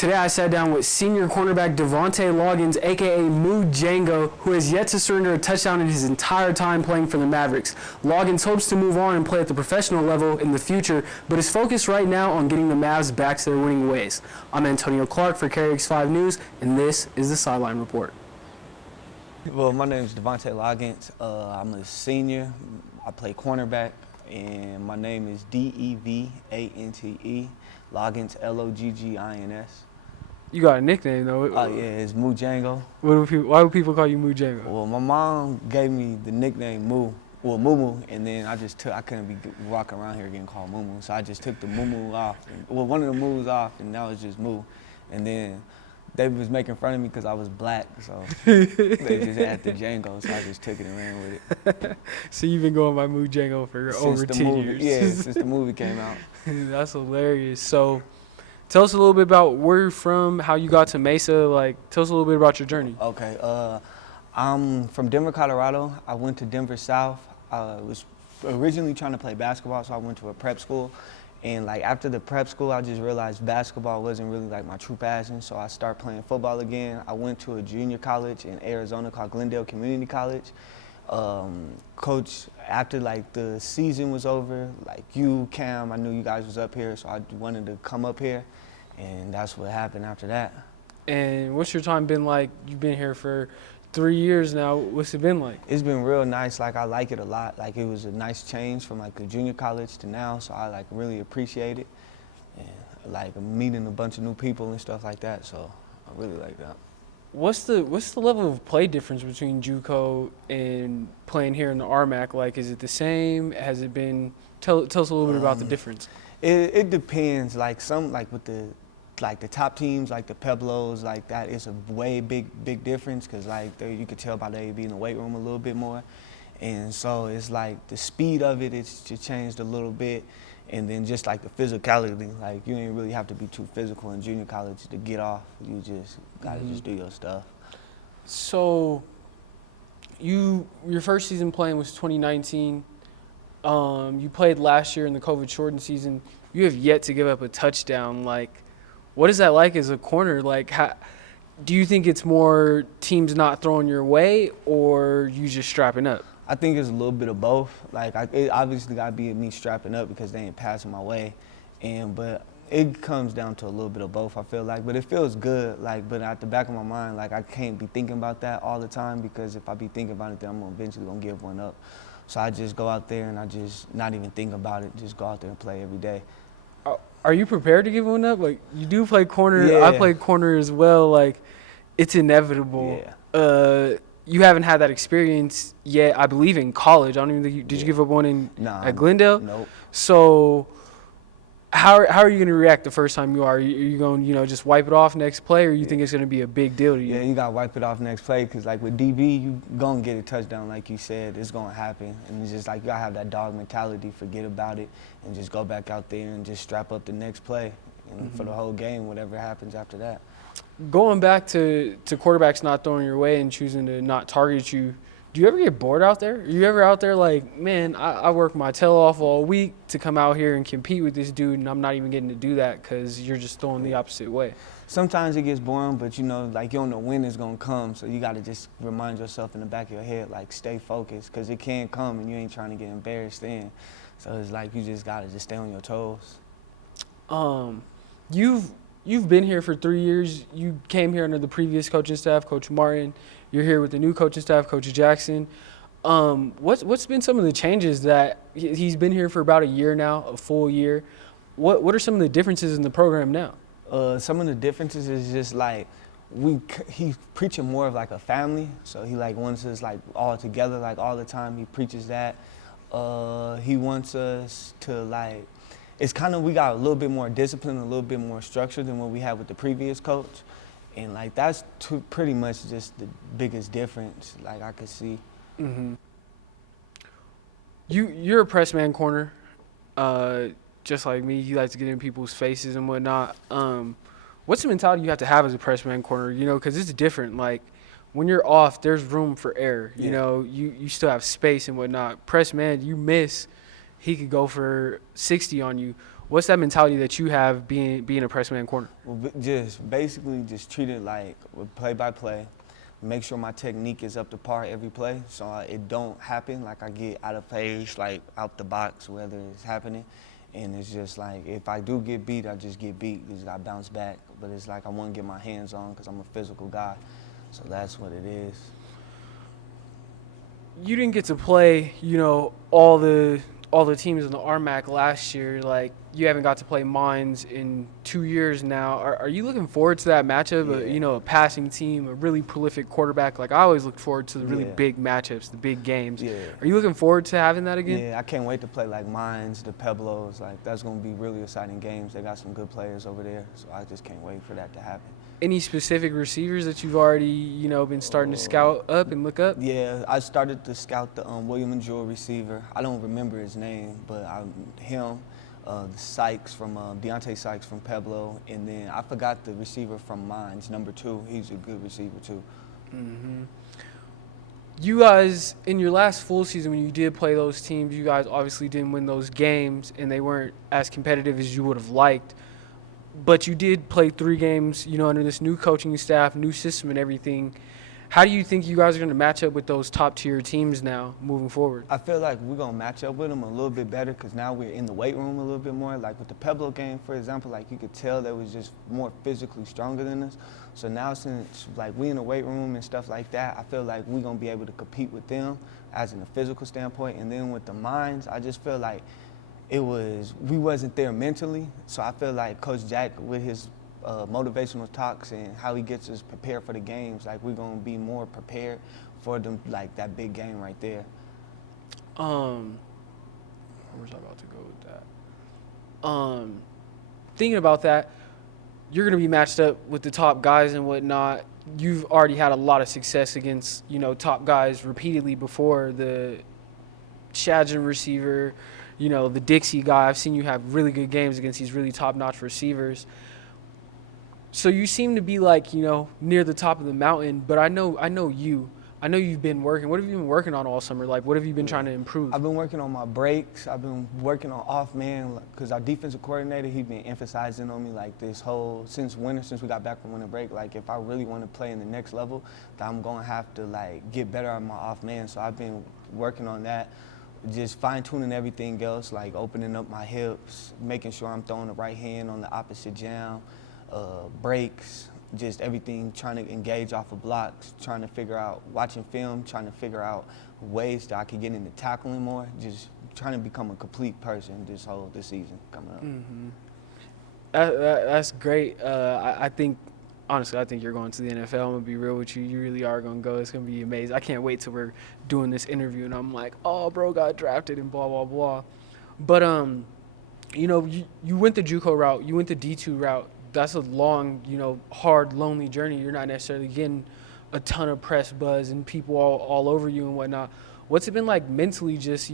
Today I sat down with senior cornerback Devante Loggins, a.k.a. Moo Django, who has yet to surrender a touchdown in his entire time playing for the Mavericks. Loggins hopes to move on and play at the professional level in the future, but is focused right now on getting the Mavs back to their winning ways. I'm Antonio Clark for KX5 News, and this is the Sideline Report. Well, my name is Devante Loggins. I'm a senior. I play cornerback, and my name is Devante Loggins, Loggins. You got a nickname, though. Oh, yeah, it's Moo Django. Why do people call you Moo Django? Well, my mom gave me the nickname Moo and then I couldn't be walking around here getting called Moo Moo, so I just took the Moo off. One of the Moos off, and now it's just Moo. And then they was making fun of me because I was black, so they just added the Django, so I just took it and ran with it. So you've been going by Moo Django for over 10 years. Yeah, since the movie came out. That's hilarious. So tell us a little bit about where you're from, how you got to Mesa. Tell us a little bit about your journey. Okay. I'm from Denver, Colorado. I went to Denver South. I was originally trying to play basketball, so I went to a prep school. And after the prep school, I just realized basketball wasn't really my true passion, so I started playing football again. I went to a junior college in Arizona called Glendale Community College. Coach, after the season was over, you, Cam, I knew you guys was up here, so I wanted to come up here, and that's what happened after that. And what's your time been like? You've been here for 3 years now. What's it been like? It's been real nice. I like it a lot. It was a nice change from the junior college to now, so I really appreciate it. And I'm meeting a bunch of new people and stuff like that, so I really like that. What's the level of play difference between JUCO and playing here in the RMAC? Is it the same? Has it been? Tell us a little bit about the difference. It depends. With the top teams, the Pueblos, that is a way big difference because you could tell by they be in the weight room a little bit more, and so it's the speed of it's just changed a little bit, and then just the physicality, you ain't really have to be too physical in junior college to get off. You just gotta just do your stuff. So, your first season playing was 2019. You played last year in the COVID shortened season. You have yet to give up a touchdown. What is that like as a corner? How do you think it's more teams not throwing your way, or you just strapping up? I think it's a little bit of both. It obviously got to be me strapping up because they ain't passing my way, but it comes down to a little bit of both, I feel like. But it feels good, but at the back of my mind, I can't be thinking about that all the time because if I be thinking about it, then I'm eventually going to give one up. So I just go out there and I just not even think about it, just go out there and play every day. Are you prepared to give one up? You do play corner. Yeah. I play corner as well. It's inevitable. Yeah. You haven't had that experience yet, I believe, in college. I don't even think did you give up one at Glendale? Nope. So how are you going to react the first time you are? Are you going to just wipe it off next play, or you think it's going to be a big deal to you? Yeah, you got to wipe it off next play because with DB, you going to get a touchdown like you said. It's going to happen. And it's just you got to have that dog mentality, forget about it, and just go back out there and just strap up the next play for the whole game, whatever happens after that. Going back to quarterbacks not throwing your way and choosing to not target you, do you ever get bored out there? Are you ever out there man, I work my tail off all week to come out here and compete with this dude, and I'm not even getting to do that because you're just throwing the opposite way? Sometimes it gets boring, but you don't know when it's going to come, so you got to just remind yourself in the back of your head, stay focused because it can come and you ain't trying to get embarrassed then. So it's you just got to just stay on your toes. You've been here for 3 years. You came here under the previous coaching staff, Coach Martin. You're here with the new coaching staff, Coach Jackson. What's been some of the changes that he's been here for about a year now, a full year? What are some of the differences in the program now? Some of the differences is just he's preaching more of a family. So he wants us all together all the time. He preaches that. He wants us to it's we got a little bit more discipline, a little bit more structure than what we had with the previous coach. And that's pretty much just the biggest difference I could see. Mm-hmm. You're a press man corner, just like me. You like to get in people's faces and whatnot. What's the mentality you have to have as a press man corner? Because it's different. When you're off, there's room for error. You still have space and whatnot. Press man, you miss, he could go for 60 on you. What's that mentality that you have being a press man corner? Well, just basically just treat it like play by play. Make sure my technique is up to par every play, so it don't happen like I get out of phase, like out the box, whether it's happening. And it's just like if I do get beat, I just get beat because I bounce back. But it's like I want to get my hands on because I'm a physical guy, so that's what it is. You didn't get to play, all the teams in the RMAC last year. Like, you haven't got to play Mines in 2 years now. Are you looking forward to that matchup? Yeah. A passing team, a really prolific quarterback. Like, I always look forward to the really big matchups, the big games. Yeah. Are you looking forward to having that again? Yeah, I can't wait to play like Mines, the Pueblos. Like, that's going to be really exciting games. They got some good players over there, so I just can't wait for that to happen. Any specific receivers that you've already, been starting to scout up and look up? Yeah, I started to scout the William and Jewell receiver. I don't remember his name, but Sykes from Deontay Sykes from Pueblo, and then I forgot the receiver from Mines, number 2. He's a good receiver too. Mm-hmm. You guys, in your last full season, when you did play those teams, you guys obviously didn't win those games, and they weren't as competitive as you would have liked. But you did play 3 games, under this new coaching staff, new system and everything. How do you think you guys are going to match up with those top-tier teams now moving forward? I feel like we're going to match up with them a little bit better because now we're in the weight room a little bit more. Like with the Pueblo game, for example, like you could tell they was just more physically stronger than us. So now since like we in the weight room and stuff like that, I feel like we're going to be able to compete with them as in a physical standpoint. And then with the Mines, I just feel like we wasn't there mentally. So I feel like Coach Jack with his motivational talks and how he gets us prepared for the games, like we're gonna be more prepared for them, like that big game right there. Where's I about to go with that? Thinking about that, you're gonna be matched up with the top guys and whatnot. You've already had a lot of success against, top guys repeatedly before. The Shadron receiver, the Dixie guy. I've seen you have really good games against these really top-notch receivers. So you seem to be like, near the top of the mountain, but I know you. I know you've been working. What have you been working on all summer? Like, what have you been trying to improve? I've been working on my breaks. I've been working on off man because our defensive coordinator, he's been emphasizing on me like this whole, since we got back from winter break, like if I really want to play in the next level, then I'm going to have to like get better at my off man. So I've been working on that. Just fine-tuning everything else, like opening up my hips, making sure I'm throwing the right hand on the opposite jam, breaks, just everything, trying to engage off of blocks, trying to figure out, watching film, trying to figure out ways that I could get into tackling more, just trying to become a complete person this season coming up. Mm-hmm. That's great. Honestly, I think you're going to the NFL. I'm going to be real with you. You really are going to go. It's going to be amazing. I can't wait till we're doing this interview and I'm like, oh, bro got drafted and blah, blah, blah. But, you went the JUCO route. You went the D2 route. That's a long, hard, lonely journey. You're not necessarily getting a ton of press buzz and people all over you and whatnot. What's it been like mentally just,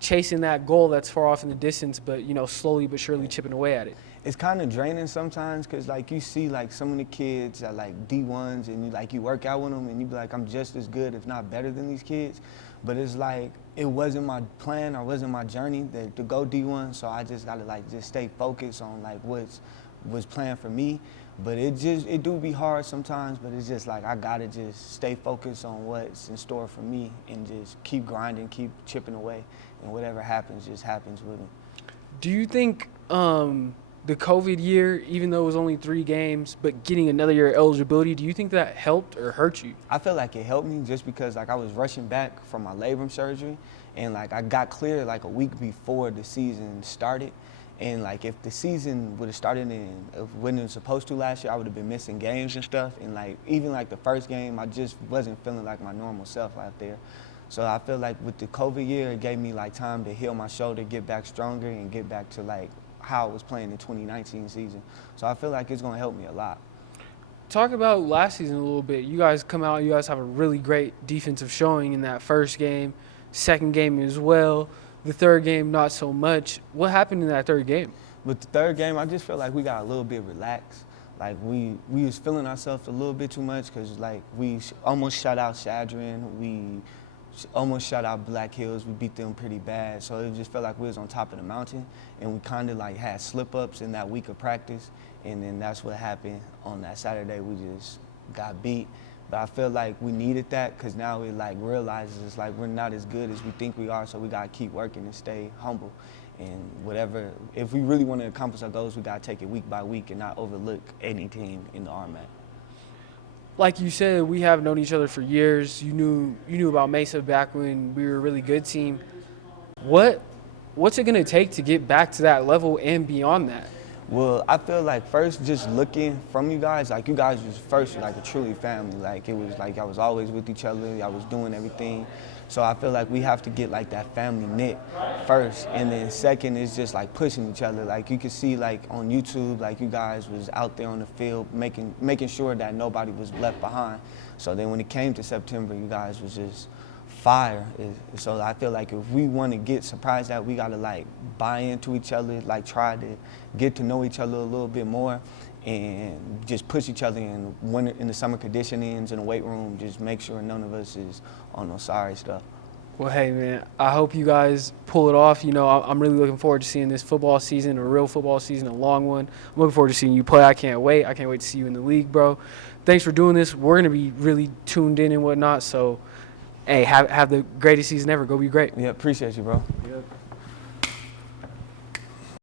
chasing that goal that's far off in the distance, but, slowly but surely chipping away at it? It's kind of draining sometimes because, like, you see, like, some of the kids are, like, D1s and, you work out with them and you be like, I'm just as good, if not better than these kids. But it's like, it wasn't my plan or wasn't my journey to go D1, so I just got to, just stay focused on, what's planned for me. But it do be hard sometimes, but it's just like I got to just stay focused on what's in store for me and just keep grinding, keep chipping away, and whatever happens just happens with me. Do you think the COVID year, even though it was only 3 games, but getting another year of eligibility, do you think that helped or hurt you? I feel like it helped me just because I was rushing back from my labrum surgery and I got cleared a week before the season started. And if the season would have started when it was supposed to last year, I would have been missing games and stuff. And even the first game, I just wasn't feeling like my normal self out there. So I feel like with the COVID year, it gave me time to heal my shoulder, get back stronger, and get back to how I was playing in 2019 season. So I feel like it's going to help me a lot. Talk about last season a little bit. You guys come out, you guys have a really great defensive showing in that first game, second game as well. The third game, not so much. What happened in that third game? With the third game, I just felt like we got a little bit relaxed. We was feeling ourselves a little bit too much because we almost shut out Shadron. We almost shut out Black Hills. We beat them pretty bad. So it just felt like we was on top of the mountain, and we kind of like had slip-ups in that week of practice, and then that's what happened on that Saturday. We just got beat. But I feel like we needed that because now it like realizes it's like we're not as good as we think we are, so we got to keep working and stay humble. And whatever, if we really want to accomplish our goals, we got to take it week by week and not overlook any team in the RMAC. Like you said, we have known each other for years. You knew about Mesa back when we were a really good team. What's it gonna take to get back to that level and beyond that? Well, I feel like first just looking from you guys, like you guys was first like a truly family. Like it was like I was always with each other. I was doing everything. So I feel like we have to get like that family knit first, and then second is just like pushing each other. Like you can see like on YouTube, like you guys was out there on the field making sure that nobody was left behind. So then when it came to September, you guys was just fire. So I feel like if we want to get surprised at, we gotta like buy into each other, like try to get to know each other a little bit more, and just push each other in the summer conditionings in the weight room. Just make sure none of us is on no sorry stuff. Well, hey, man, I hope you guys pull it off. You know, I'm really looking forward to seeing this football season, a real football season, a long one. I'm looking forward to seeing you play. I can't wait. I can't wait to see you in the league, bro. Thanks for doing this. We're going to be really tuned in and whatnot. So, hey, have the greatest season ever. Go be great. Yeah, appreciate you, bro. Yep.